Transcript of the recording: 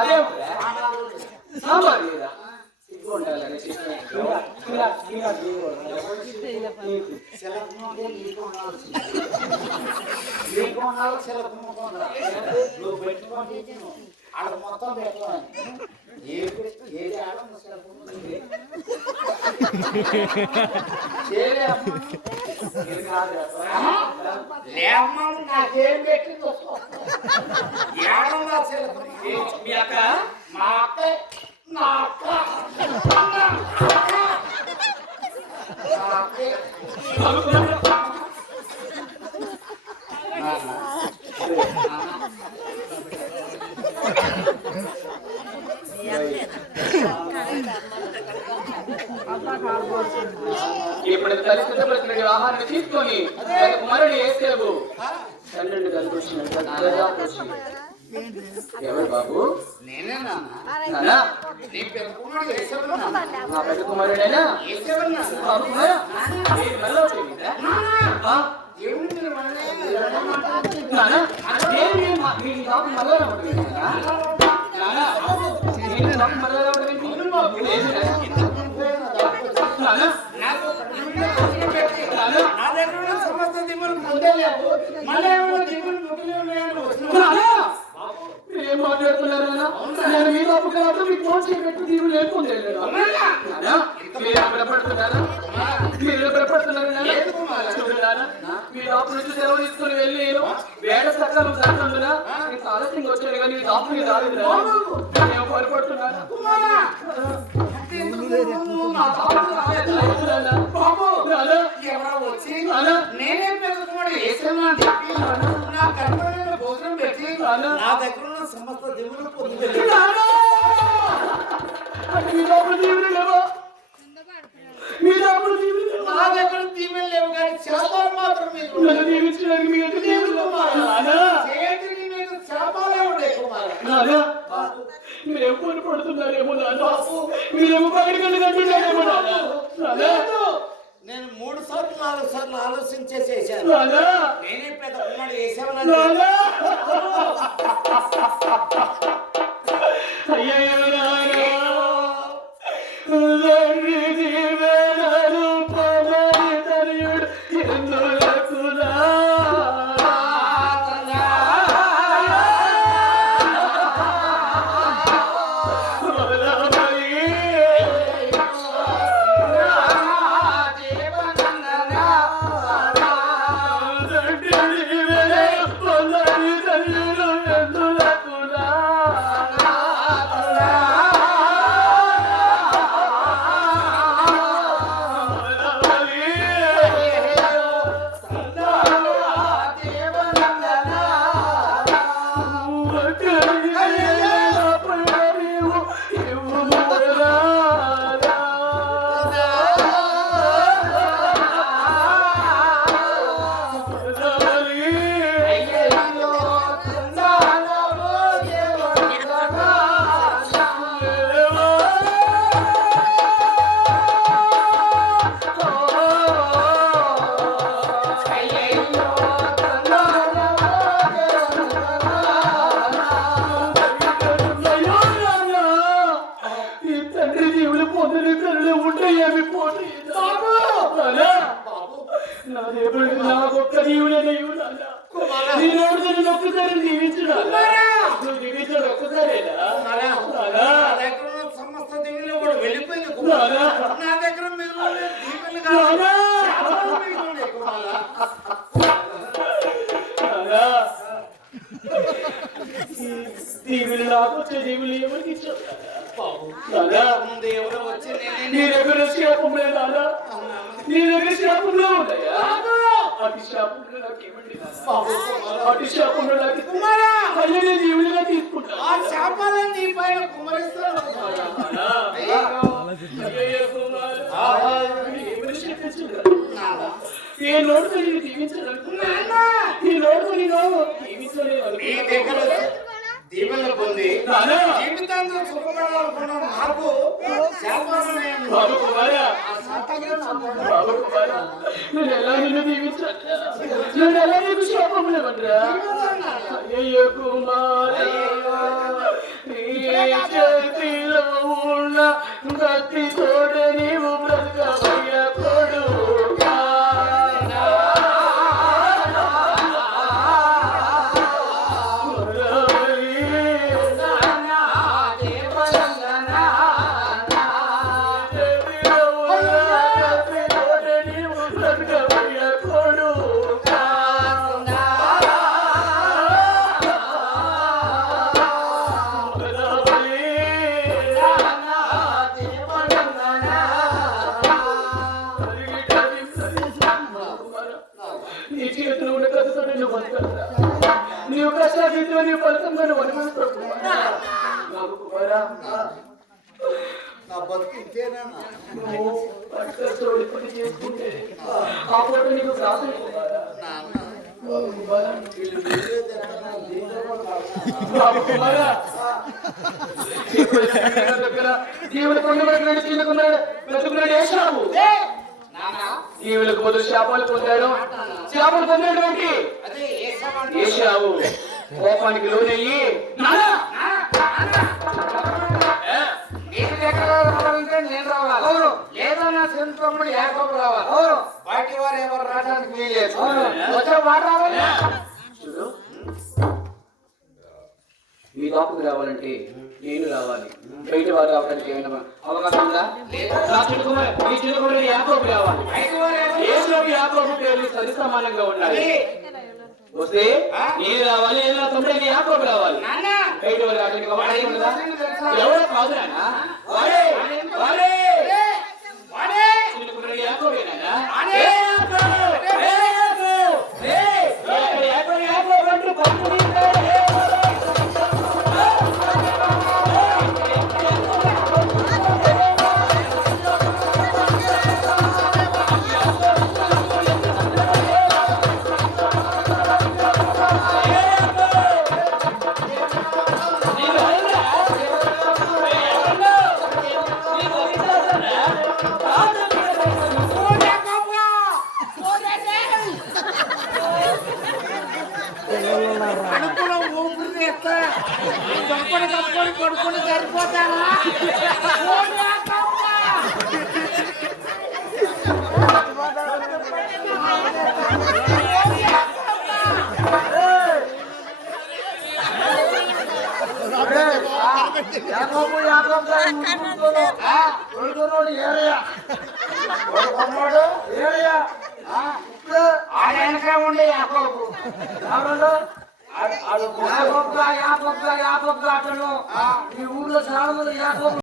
అదే సాంబార్ లేదా ఆడ మొత్తం పెట్టాలి ఏది ఆడ నాకేం పెట్టింది మీ అక్క మా అక్క నా అక్క ఇప్పుడు తల్లిదండ్రుల ఆహారాన్ని తీసుకొని కుమారుడు వేసేవు తండ్రిని కలిపొచ్చినట్టు ఎవరు బాబు? నేనేనా నానా నీ పెద్ద కుమారుడు వేసేవన్నా నా పెద్ద కుమారుడేనా? వేసేవన్నా బాబు కుమారా నానా మీ బాబు మళ్ళా రావడం నానా బాబు మళ్ళా రావడం ఏం మాట్లాడుతున్నారు నేను మీ బాబు కాబట్టి మీకు ఫోన్ చేయబెట్టి దీవులు లేకుండా మీరు భయపడుతున్నారా? మీరు భయపడుతున్నారా? మీ బాబు నుంచి సెలవు తీసుకుని వెళ్ళి వేడ సకాలం సత్తందునా మీకు ఆలస్యంగా వచ్చాను కానీ మీ బాబు మీద రాలేదురా నేను భయపడుతున్నాను. నేనే పెరుగుతున్నాడు వేసాను అని చెప్పి నా కర్మ భోజనం పెట్టి నా దగ్గర ఉన్న సమస్త దేవుడు పొందుతుంది. నా దగ్గర దీవెలు లేవు కానీ శాపాలు మాత్రం చేతిని మీద శాపాలే ఉండే కుమారా. మీరేమో పడుతున్నారేమో మీరేమో పగడికెళ్ళగంటున్నారేమో నేను 3 సార్లు 4 సార్లు ఆలోచించేసేసాను. నేనే పెద్ద కుమారుడు వేసాను. సమస్త దీవులు కూడా వెళ్ళిపోయింది. నా దగ్గర దీవులు నాకు వచ్చే దీవులు ఎవరికి ఇచ్చారు? ఎవరో వచ్చి నీ దగ్గర శాపం లేదా? నీ దగ్గర శాపంలో ఉన్నాయా? అటు శాపంలో నాకేమండి? అటు శాపంలో నాకు అయ్యే దీవులుగా తీసుకుంటా. ఆ శాపాలను నీ పైన కుమరిస్తాను. ఏ నోడుతో నేను దీవించాలనుకున్నా ఈ నోడుతో నేను దీవించలేదు. దీవెన పొంది జీవితాంతో సుఖపడాలనుకున్న నాకు నేను ఎలా నిన్ను దీవించాను? నేను ఎలా నీకు శాపం లేవరా? అయ్యో కుమార్ చేతిలో ఉన్న గట్టి తోడ నీవు బ్రతకవయ్య కొడుకా నీ చేతిలో ఉన్న కథతో నేను బతకరా నీవు కష్టాలు నీ ఫలితంగా నువ్వు అనుభవిస్తున్నావు నా బతుకు ఇంకేనా నువ్వు పట్టుకొని పని చేసుకుంటే ఆ పూట నీకు ప్రార్థన దేవుడు కొండబడి చిన్నకున్నాడు బ్రతుకున్నాడు వేసావు జీవులకు మొదలు శాపాలు పొందాడు శాపాలు పొందినటువంటి ఏసావు కోపానికి లోనయ్యి నేను రావాలి లేదా నా తమ్ముడు యాకోబు రావాలి బయట వారు ఎవరు రావడానికి వీలేదు వచ్చే వాడు రావాలి చూడు మీ దాపుకు రావాలంటే నేను రావాలి బయట వారు రావడానికి ఏమైనా అవకాశం ఉందా నా చిన్నకుమారి యాకోబు రావాలి ఏసులోకి యాకోబు పేర్లు సరి సమానంగా ఉండాలి వస్తే నేను రావాలి ఏదైనా తమ్ముడికి యాకోబు రావాలి బయట వారు రావడానికి అవకాశం ఉందా ఎవరో కాదు నాన్న వాడే వాడే చిన్నకుమారి యాకోబేనా కడుపులో ఊపిరి తీస్తా చంపడి కప్పుకొని పడుకొని సరిపోతావా ఆయన ఉండే యాకోబు యాకోబు అతను ఈ ఊర్లో చాలా మంది యాకోబు